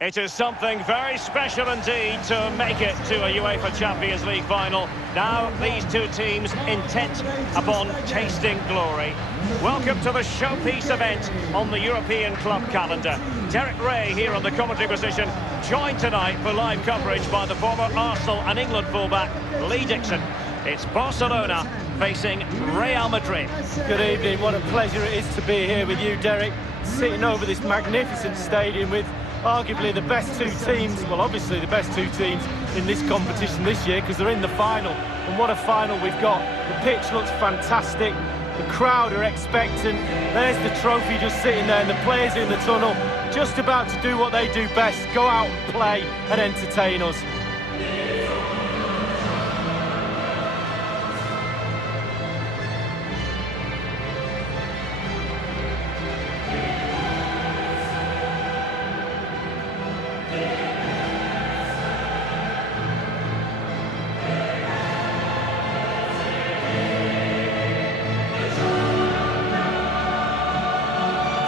It is something very special indeed to make it to a UEFA Champions League final. Now these two teams intent upon tasting glory. Welcome to the showpiece event on the European club calendar. Derek Ray here on the commentary position, joined tonight for live coverage by the former Arsenal and England fullback Lee Dixon. It's Barcelona facing Real Madrid. Good evening, what a pleasure it is to be here with you, Derek, sitting over this magnificent stadium with arguably the best two teams, well obviously the best two teams in this competition this year because they're in the final. And what a final we've got. The pitch looks fantastic, the crowd are expectant, there's the trophy just sitting there and the players in the tunnel just about to do what they do best, go out and play and entertain us.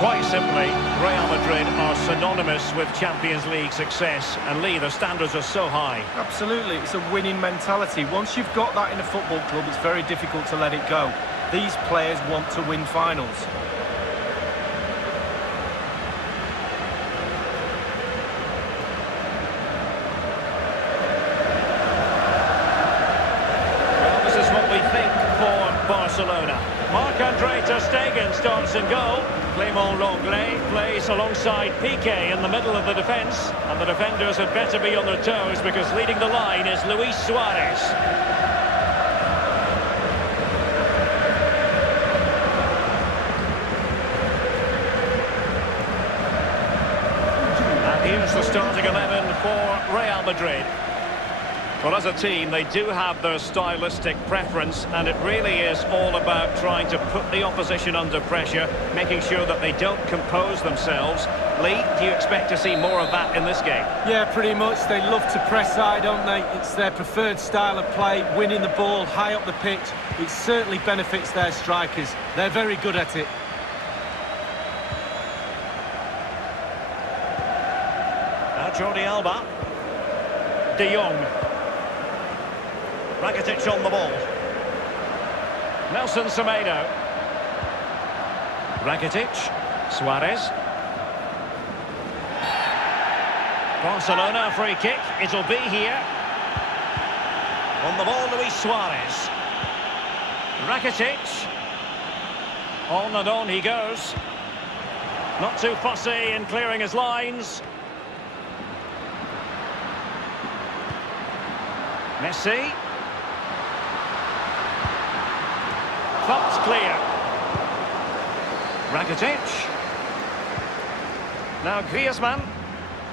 Quite simply, Real Madrid are synonymous with Champions League success, and Lee, the standards are so high. Absolutely, it's a winning mentality. Once you've got that in a football club, it's very difficult to let it go. These players want to win finals. Well, this is what we think for Barcelona. Marc-Andre ter Stegen starts in goal. Clément Lenglet plays alongside Piqué in the middle of the defence. And the defenders had better be on their toes because leading the line is Luis Suarez. And here's the starting 11 for Real Madrid. Well, as a team, they do have their stylistic preference, and it really is all about trying to put the opposition under pressure, making sure that they don't compose themselves. Lee, do you expect to see more of that in this game? Yeah, pretty much. They love to press high, don't they? It's their preferred style of play, winning the ball high up the pitch. It certainly benefits their strikers. They're very good at it. Now Jordi Alba. De Jong. Rakitic on the ball. Nelson Semedo. Rakitic. Suarez. Barcelona free kick. It'll be here. On the ball, Luis Suarez. Rakitic. On and on he goes. Not too fussy in clearing his lines. Messi. Thumped clear. Rakitic. Now Griezmann.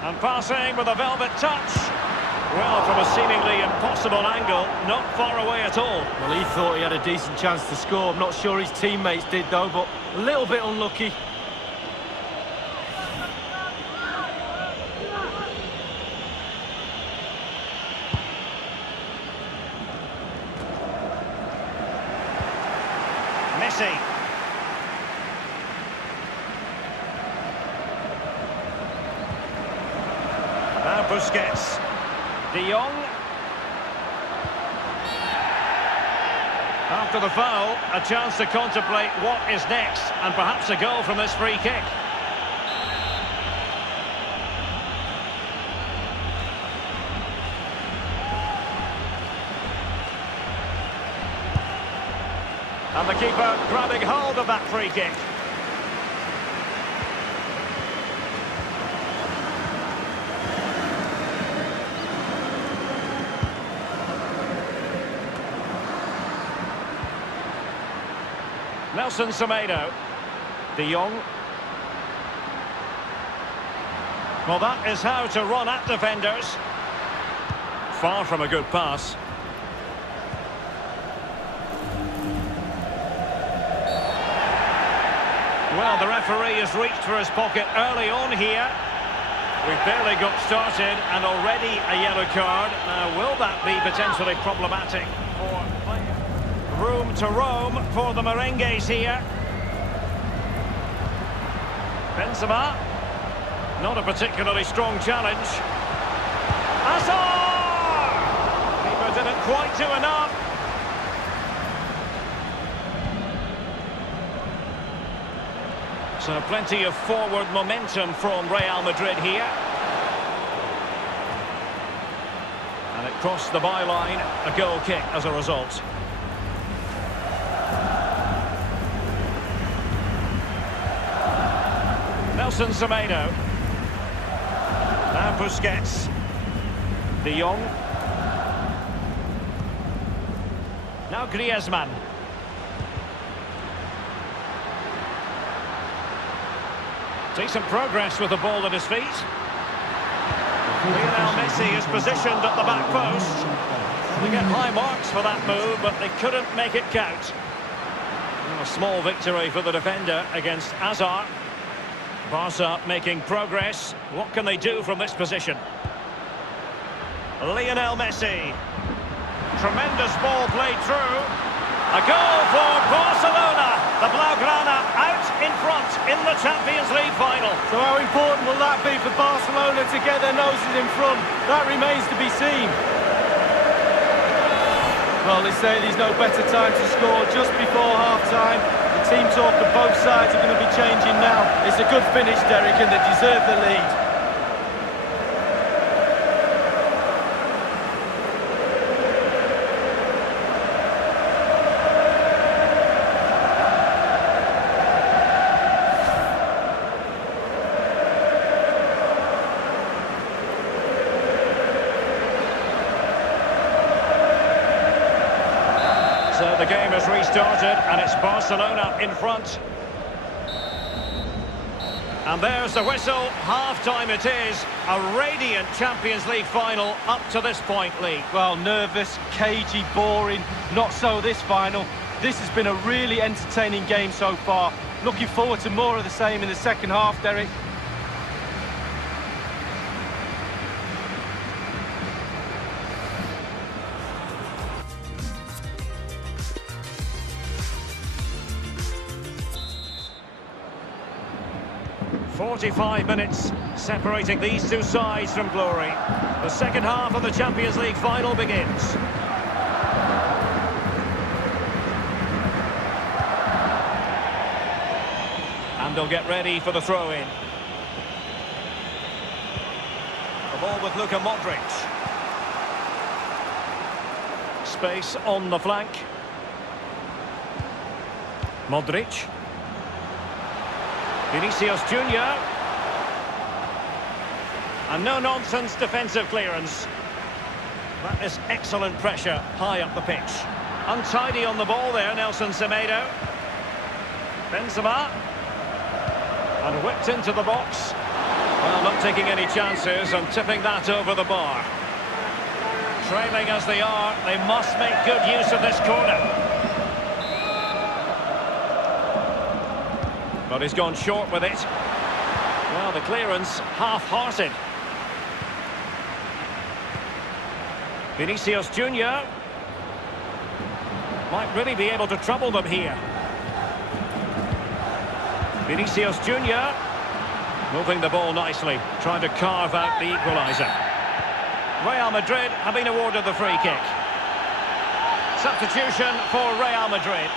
And passing with a velvet touch. Well, from a seemingly impossible angle, not far away at all. Well, he thought he had a decent chance to score. I'm not sure his teammates did, though, but a little bit unlucky. Messi. Now Busquets. De Jong. After the foul, a chance to contemplate what is next, and perhaps a goal from this free kick. And the keeper grabbing hold of that free kick. Nelson Semedo. De Jong. Well, that is how to run at defenders. Far from a good pass. Well, the referee has reached for his pocket early on here. We've barely got started and already a yellow card. Now, will that be potentially problematic for room to roam for the merengues here? Benzema. Not a particularly strong challenge. Hazard! Keeper didn't quite do enough. So plenty of forward momentum from Real Madrid here. And it crossed the byline, a goal kick as a result. Nelson Semedo. Now Busquets. De Jong. Now Griezmann. Decent progress with the ball at his feet. Lionel Messi is positioned at the back post. They get high marks for that move, but they couldn't make it count. A small victory for the defender against Hazard. Barca making progress. What can they do from this position? Lionel Messi. Tremendous ball played through. A goal for Barcelona. The Blaugrana out in front in the Champions League final. So how important will that be for Barcelona to get their noses in front? That remains to be seen. Well, they say there's no better time to score just before half-time. The team talk of both sides are going to be changing now. It's a good finish, Derek, and they deserve the lead. So the game has restarted and it's Barcelona in front. And there's the whistle, half-time it is. A radiant Champions League final up to this point, Lee. Well, nervous, cagey, boring, not so this final. This has been a really entertaining game so far. Looking forward to more of the same in the second half, Derek. "45 minutes separating these two sides from glory. The second half of the Champions League final begins. And they'll get ready for the throw-in. The ball with Luka Modric. Space on the flank. Modric. Vinicius Junior. And no-nonsense defensive clearance. That is excellent pressure high up the pitch. Untidy on the ball there, Nelson Semedo. Benzema. And whipped into the box. Well, not taking any chances and tipping that over the bar. Trailing as they are, they must make good use of this corner. But he's gone short with it. Well, the clearance half-hearted. Vinicius Junior might really be able to trouble them here. Vinicius Junior moving the ball nicely, trying to carve out the equaliser. Real Madrid have been awarded the free kick. Substitution for Real Madrid.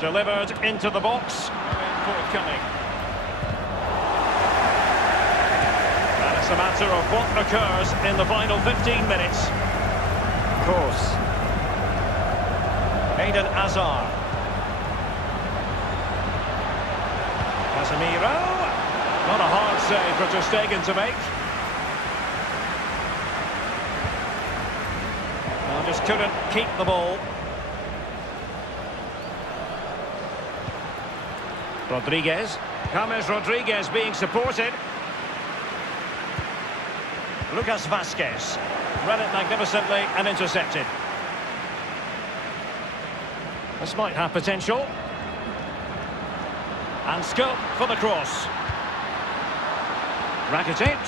Delivered into the box. Forthcoming. And it's a matter of what occurs in the final 15 minutes. Of course. Eden Hazard. Casemiro. Not a hard save for Ter Stegen to make. Well, just couldn't keep the ball. Rodriguez. James Rodriguez being supported. Lucas Vazquez. Read it magnificently and intercepted. This might have potential. And scope for the cross. Rakitic.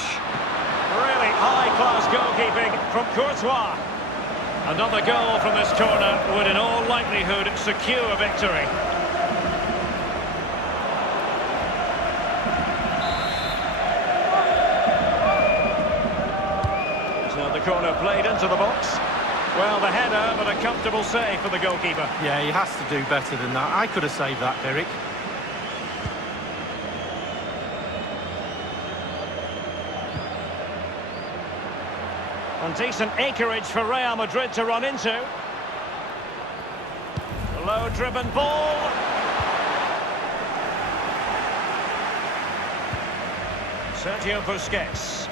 Really High-class goalkeeping from Courtois. Another goal from this corner would in all likelihood secure a victory. So the corner played into the box. Well, the header, but a comfortable save for the goalkeeper. Yeah, he has to do better than that. I could have saved that, Derek. And decent acreage for Real Madrid to run into. Low-driven ball. Sergio Busquets.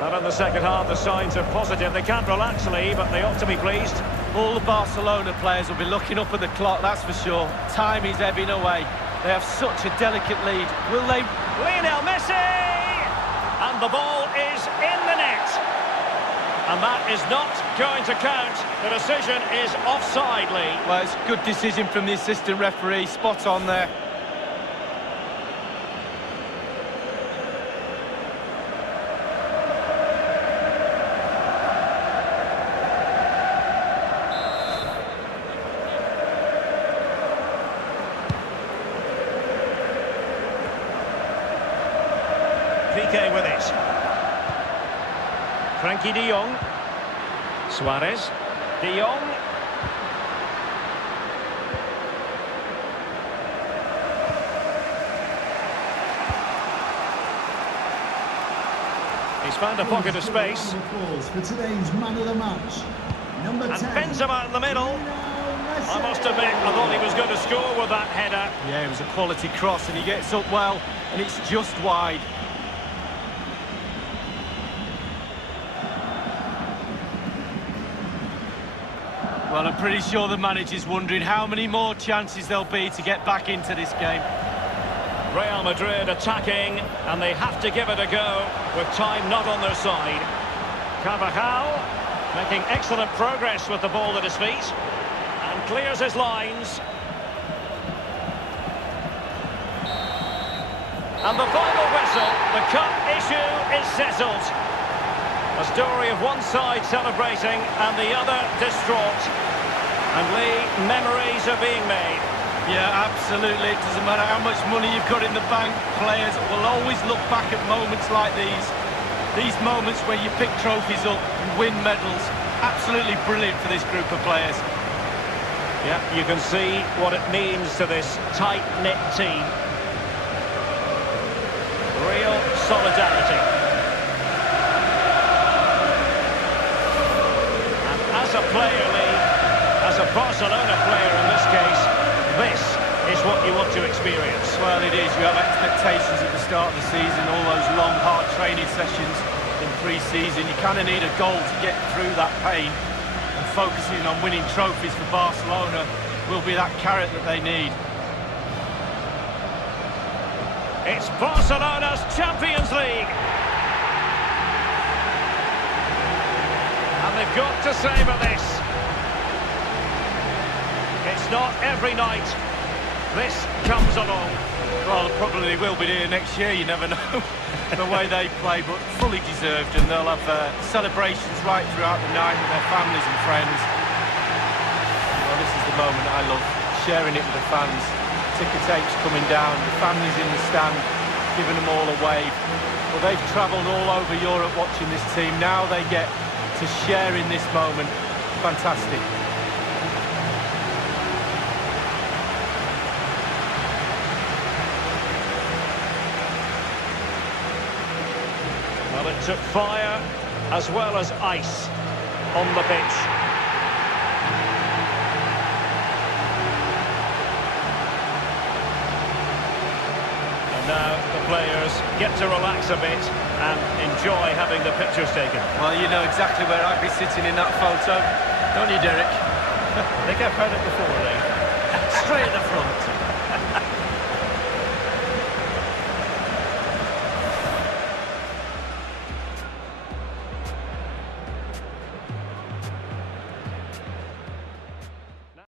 But in the second half, the signs are positive. They can't relax, Lee, but they ought to be pleased. All the Barcelona players will be looking up at the clock, that's for sure. Time is ebbing away. They have such a delicate lead. Will they... Lionel Messi! And the ball is in the net. And that is not going to count. The decision is offside, Lee. Well, it's a good decision from the assistant referee. Spot on there. PK with it. Frankie de Jong. Suarez. De Jong. He's found a pocket of space. For today's man of the match, number 10. And Benzema in the middle. I must admit, I thought he was going to score with that header. Yeah, it was a quality cross, and he gets up well, and it's just wide. Well, I'm pretty sure the manager's wondering how many more chances there'll be to get back into this game. Real Madrid attacking, and they have to give it a go with time not on their side. Carvajal making excellent progress with the ball at his feet and clears his lines. And the final whistle, the cup issue is settled. A story of one side celebrating and the other distraught. And Lee, memories are being made. Yeah, absolutely. It doesn't matter how much money you've got in the bank. Players will always look back at moments like these. These moments where you pick trophies up and win medals. Absolutely brilliant for this group of players. Yeah, you can see what it means to this tight-knit team. Real solidarity. And as a player, Lee, as a Barcelona player in this case, this is what you want to experience. Well, it is. You have expectations at the start of the season, all those long, hard training sessions in pre-season. You kind of need a goal to get through that pain. And focusing on winning trophies for Barcelona will be that carrot that they need. It's Barcelona's Champions League. And they've got to savour this. It's not every night this comes along. Well, probably will be here next year, you never know, the way they play, but fully deserved, and they'll have celebrations right throughout the night with their families and friends. Well, this is the moment I love, sharing it with the fans. Ticker tapes coming down, the families in the stand, giving them all a wave. Well, they've travelled all over Europe watching this team. Now they get to share in this moment. Fantastic. Well, it took fire as well as ice on the pitch. And now the players get to relax a bit and enjoy having the pictures taken. Well, you know exactly where I'd be sitting in that photo, don't you, Derek? I think I've heard it before, Lee. Straight at the front.